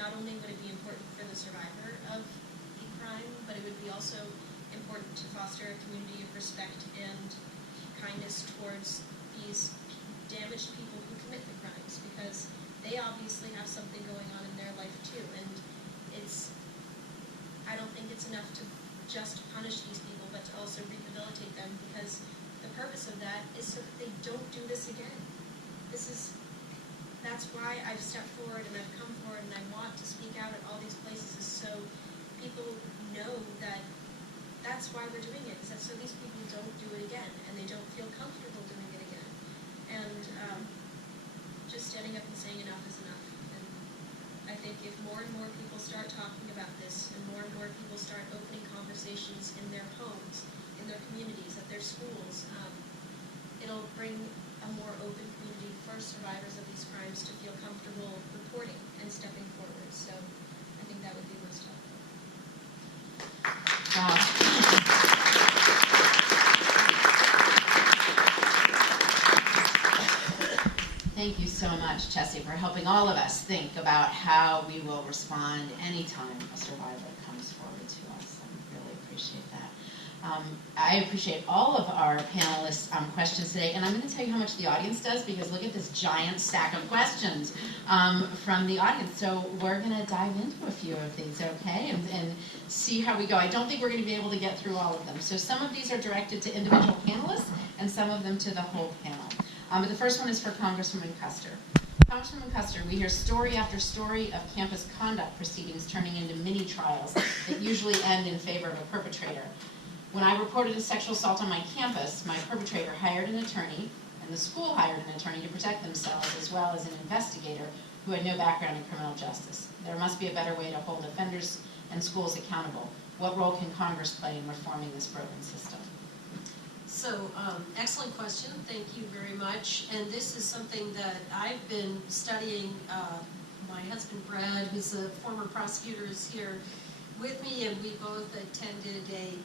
not only would it be important for the survivor of the crime, but it would be also important to foster a community of respect and kindness towards these damaged people who commit the crimes, because they obviously have something going on in their life too, and I don't think it's enough to just punish these people, but to also rehabilitate them, because the purpose of that is so that they don't do this again. That's why I've stepped forward and I've come forward and I want to speak out at all these places, is so people know that that's why we're doing it, is that so these people don't do it again and they don't feel comfortable doing it again. And just standing up and saying enough is enough. And I think if more and more people start talking about this, and more people start opening conversations in their homes, in their communities, at their schools, it'll bring a more open community for survivors of these crimes to feel comfortable reporting and stepping forward. So I think that would be most helpful. Thank you so much, Chessie, for helping all of us think about how we will respond anytime a survivor comes forward to us. I really appreciate that. I appreciate all of our panelists' questions today, and I'm going to tell you how much the audience does, because look at this giant stack of questions from the audience. So we're going to dive into a few of these, okay, and see how we go. I don't think we're going to be able to get through all of them. So some of these are directed to individual panelists, and some of them to the whole panel. But the first one is for Congresswoman Kuster. Congresswoman Kuster, we hear story after story of campus conduct proceedings turning into mini trials that usually end in favor of a perpetrator. When I reported a sexual assault on my campus, my perpetrator hired an attorney, and the school hired an attorney to protect themselves, as well as an investigator who had no background in criminal justice. There must be a better way to hold offenders and schools accountable. What role can Congress play in reforming this broken system? So, excellent question. Thank you very much. And this is something that I've been studying. My husband, Brad, who's a former prosecutor, is here with me, and we both attended a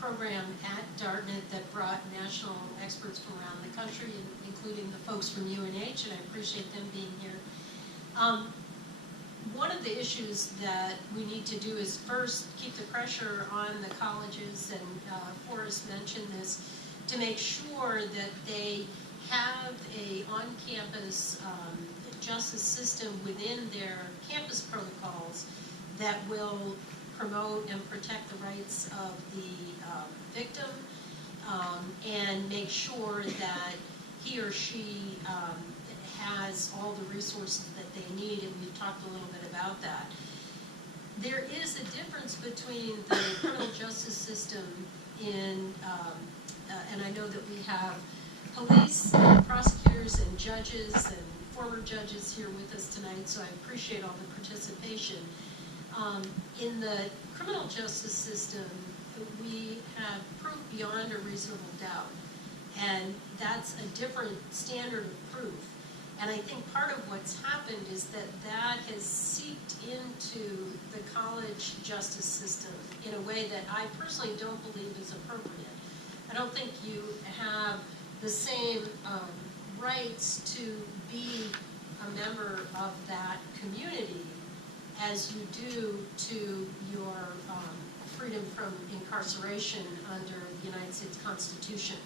program at Dartmouth that brought national experts from around the country, including the folks from UNH, and I appreciate them being here. One of the issues that we need to do is first keep the pressure on the colleges, and Forrest mentioned this, to make sure that they have a on-campus justice system within their campus protocols that will promote and protect the rights of the victim, and make sure that he or she has all the resources that they need, and we've talked a little bit about that. There is a difference between the criminal justice system in, and I know that we have police, and prosecutors, and judges, and former judges here with us tonight, so I appreciate all the participation. In the criminal justice system, we have proof beyond a reasonable doubt, and that's a different standard of proof. And I think part of what's happened is that that has seeped into the college justice system in a way that I personally don't believe is appropriate. I don't think you have the same rights to be a member of that community as you do to your freedom from incarceration under the United States Constitution.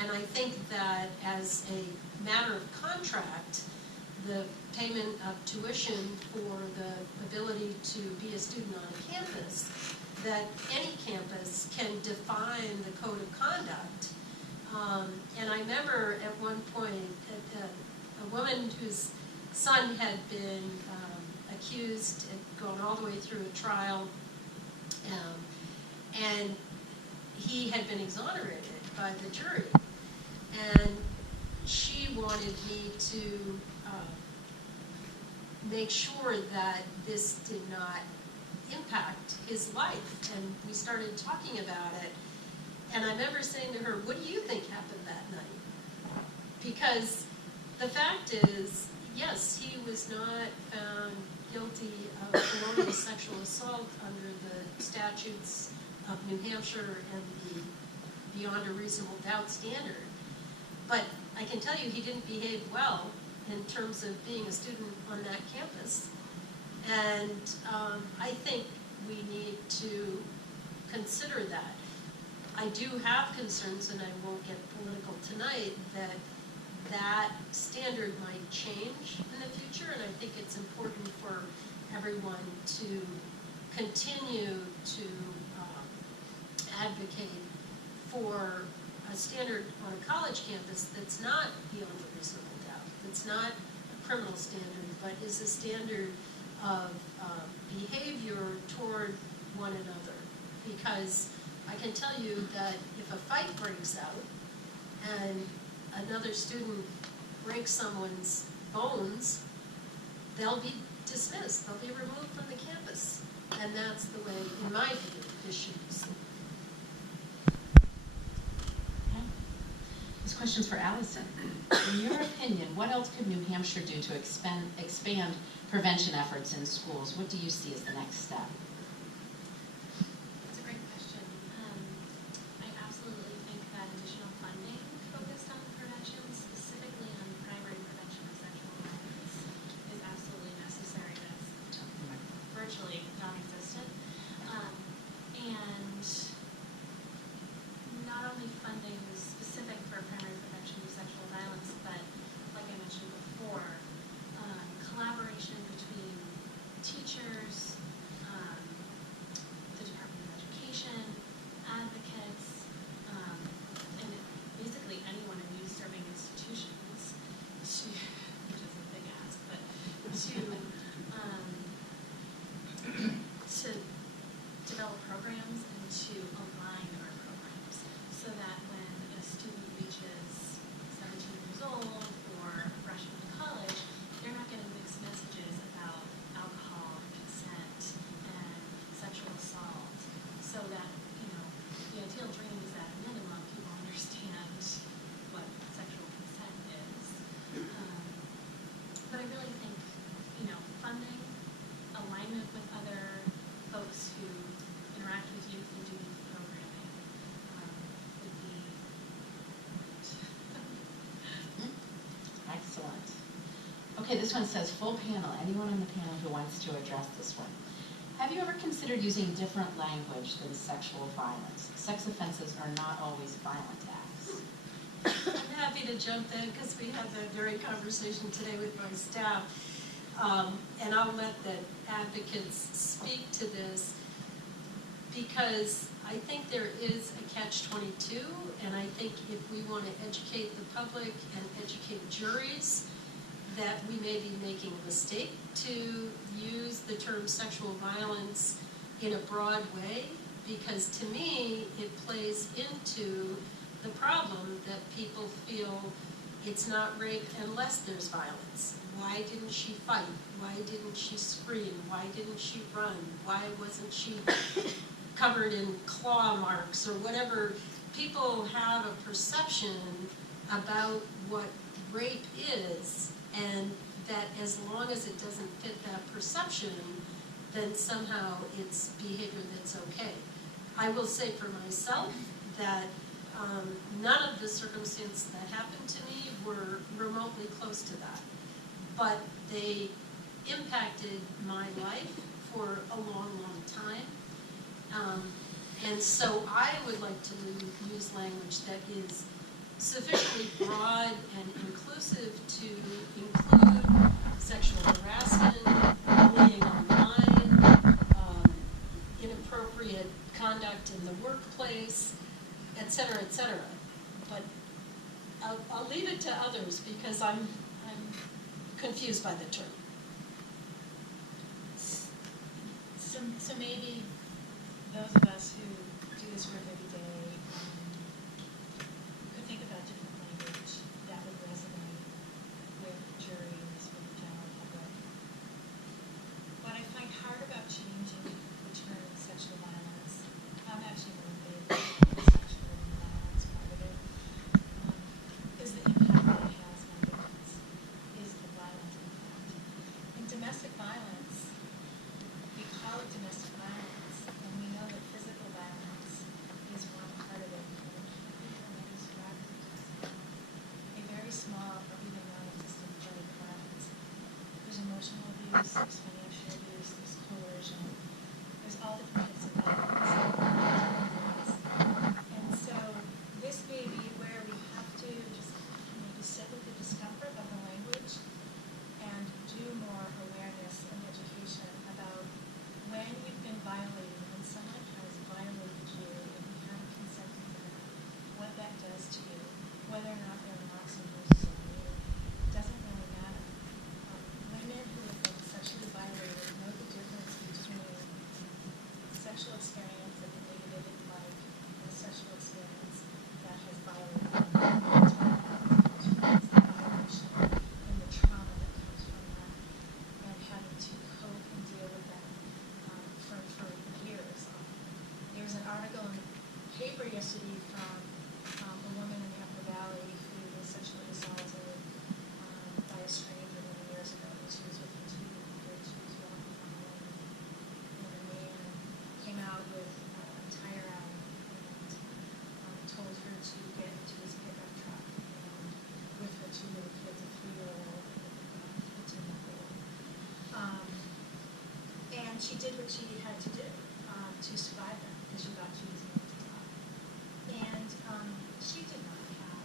And I think that as a matter of contract, the payment of tuition for the ability to be a student on a campus, that any campus can define the code of conduct. And I remember at one point that a woman whose son had been accused and gone all the way through a trial, and he had been exonerated by the jury. And she wanted me to make sure that this did not impact his life. And we started talking about it. And I remember saying to her, what do you think happened that night? Because the fact is, yes, he was not found guilty of felonious sexual assault under the statutes of New Hampshire and the beyond a reasonable doubt standard. But I can tell you he didn't behave well in terms of being a student on that campus. And I think we need to consider that. I do have concerns, and I won't get political tonight, that that standard might change in the future, and I think it's important for everyone to continue to advocate for a standard on a college campus that's not beyond a reasonable doubt, that's not a criminal standard, but is a standard of behavior toward one another. Because I can tell you that if a fight breaks out and another student breaks someone's bones, they'll be dismissed, they'll be removed from the campus. And that's the way, in my view, this should be seen. Okay. This question's for Allison. In your opinion, what else could New Hampshire do to expand prevention efforts in schools? What do you see as the next step? That's a great question. I absolutely think that additional funding focused on prevention, specifically on primary prevention of sexual violence, is absolutely necessary. That's virtually non-existent. And not only funding specific for primary prevention of sexual violence, but like I mentioned before, collaboration between teachers, the Department of Education, advocates, and basically anyone in youth-serving institutions, which is a big ask, but to develop programs and to align our programs so that when a student reaches 17 years old or a freshman in college, they're not getting mixed messages about alcohol, consent, and sexual assault, so that, the ideal dream is that at minimum people understand what sexual consent is. But I really think, funding, alignment with other folks who interact with youth and do youth programming would be Excellent. Okay, this one says, full panel. Anyone on the panel who wants to address this one? Have you ever considered using different language than sexual violence? Sex offenses are not always violent acts. I'm happy to jump in because we had that very conversation today with my staff. And I'll let the advocates speak to this because I think there is a catch-22, and I think if we want to educate the public and educate juries, that we may be making a mistake to use the term sexual violence in a broad way, because to me, it plays into the problem that people feel it's not rape unless there's violence. Why didn't she fight? Why didn't she scream? Why didn't she run? Why wasn't she covered in claw marks or whatever? People have a perception about what rape is, and that as long as it doesn't fit that perception, then somehow it's behavior that's okay. I will say for myself that none of the circumstances that happened to me were remotely close to that, but they impacted my life for a long, long time. And so I would like to use language that is sufficiently broad and inclusive to include sexual harassment, bullying online, inappropriate conduct in the workplace, et cetera, et cetera. But I'll leave it to others because I'm confused by the term. So maybe those of us who do this work every day could think about different language that would resonate with juries, with the general public. What I find hard about changing the term sexual violence, I'm actually motivated by the sexual violence part of it, is the impact that it has on victims, is the violent impact. In domestic violence, we call it domestic violence, and we know that physical violence is one part of it. A very small or even non-existent part of violence. There's emotional abuse, there's financial abuse, all different types of violence. And so this may be where we have to just maybe sit with the discomfort of the language and do more awareness and education about when you've been violated, when someone has violated you and you haven't consented to that, what that does to you, whether or not there are marks and bruises on you, doesn't really matter. Women who have been sexually violated know the difference between sexual experience that they didn't like and a sexual experience that has violated them. The violation and the trauma that comes from that, and having to cope and deal with that for years. There was an article in the paper yesterday from a woman in the Upper Valley who was sexually assaulted by a stranger many years ago, and she was with her 2 years. She was walking on the lane, and a man came out with a tire out and told her to get into his pickup truck, and with her 2 little kids, a 3-year-old and a 15-year-old. And she did what she had to do to survive that, because she thought she was going to die. And she did not have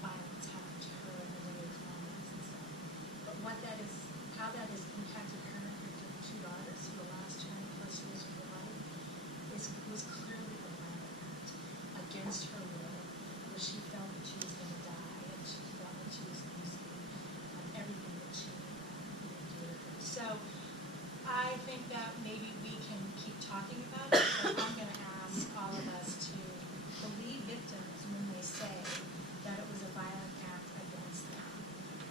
violence happen to her in the way of violence and stuff. But what that is, how that has impacted her and her 2 daughters for the last 20+ years of her life was clearly a violent act against her will, where she felt that she was going to die, and she felt that she was losing everything that she endured. So I think that maybe we can keep talking about it, but I'm going to ask all of us to believe victims when they say that it was a violent act against them,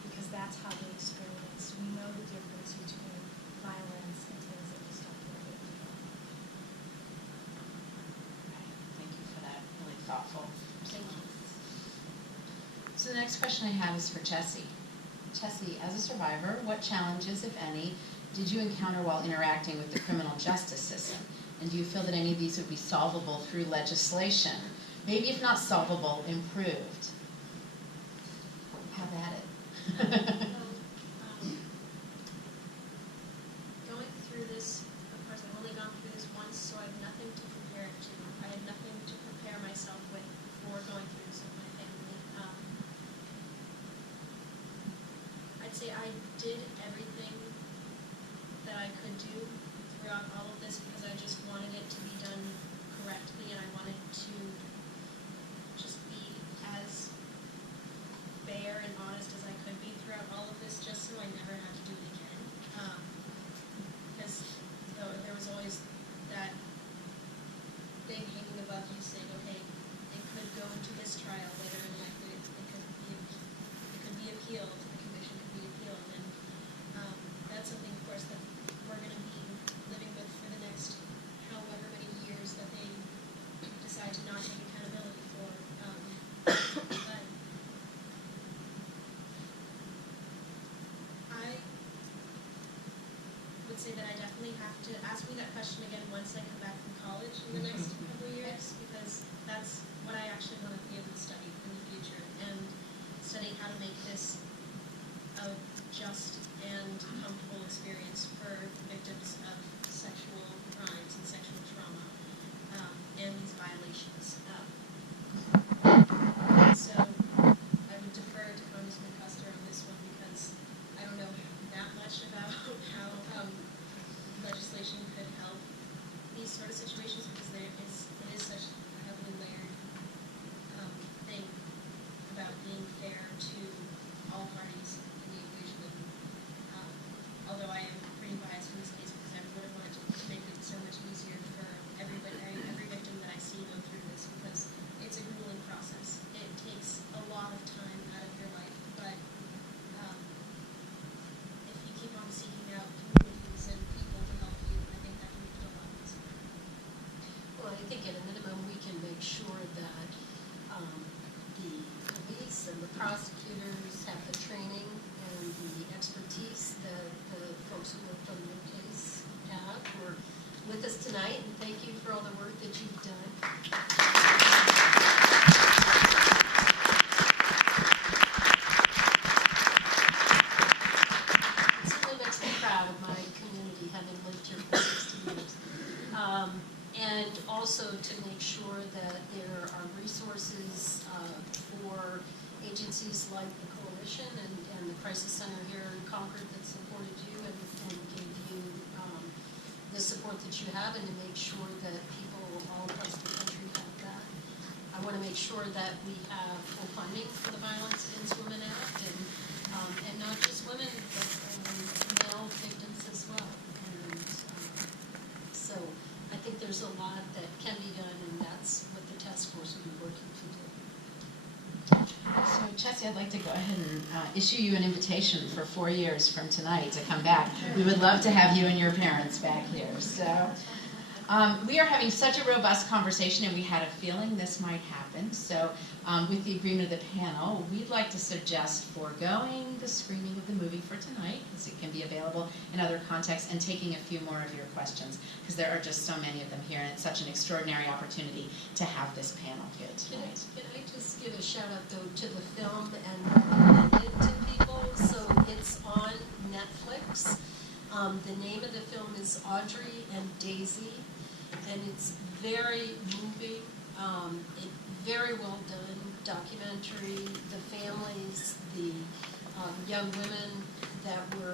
because that's how they experience. We know the difference between violence and things that we start to do. Thank you for that really thoughtful Thank you. response. So the next question I have is for Chessie. Chessie, as a survivor, what challenges, if any, did you encounter while interacting with the criminal justice system? And do you feel that any of these would be solvable through legislation? Maybe if not solvable, improved. Have at it. Going through this, of course, I've only gone through this once, so I have nothing to compare it to. I had nothing to prepare myself with before going through this with my family. I'd say I did everything that I could do throughout all of this because I just wanted it to be done correctly, and I wanted to just be as fair and honest as I could be throughout all of this, just so I never had to do it again. Because there was always that thing hanging above you saying, okay, it could go into this trial later in life, it could be appealed, the conviction could be appealed, and that's something, of course, that we're going to be living with for the next however many years that they decide to not take accountability for. But I would say that I definitely have to ask me that question again once I come back from college in the next couple of years, because that's what I actually want to be able to study in the future, and study how to make this a just and comfortable experience for victims of sexual crimes and sexual trauma and these violations. So I would defer to Congressman Kuster on this one, because I don't know that much about how legislation could help these sort of situations, because it is such a heavily layered thing about being fair to all parties in the equation. Although I am pretty biased in this case, because I would have wanted to make it so much easier for every victim that I see go through this, because it's a grueling process. It takes a lot of time out of your life, but if you keep on seeking out communities and people to help you, I think that can make it a lot easier. Well, I think at a minimum, we can make sure that the police and the prosecutors have the training and the expertise that the folks who worked on your case have. We're with us tonight, and thank you for all the work that you've done. It certainly makes me proud of my community, having lived here for 60 years. also to make sure that there are resources for agencies like the Coalition and the Crisis Center here in Concord that supported you and gave you the support that you have, and to make sure that people all across the country have that. I want to make sure that we have full funding for the Violence Against Women Act, and not just women, but male victims as well. And so I think there's a lot that can be done, and that's what the task force will be working to do. So, Chessie, I'd like to go ahead and issue you an invitation for 4 years from tonight to come back. We would love to have you and your parents back here. So, we are having such a robust conversation, and we had a feeling this might happen. So, with the agreement of the panel, we'd like to suggest foregoing the screening of the movie for tonight, because it can be available in other contexts, and taking a few more of your questions, because there are just so many of them here, and it's such an extraordinary opportunity to have this panel here tonight. Can I just give a shout out though to the film and recommend it to people? So it's on Netflix. The name of the film is Audrey and Daisy, and it's very moving. Very well done documentary. The families, the young women that were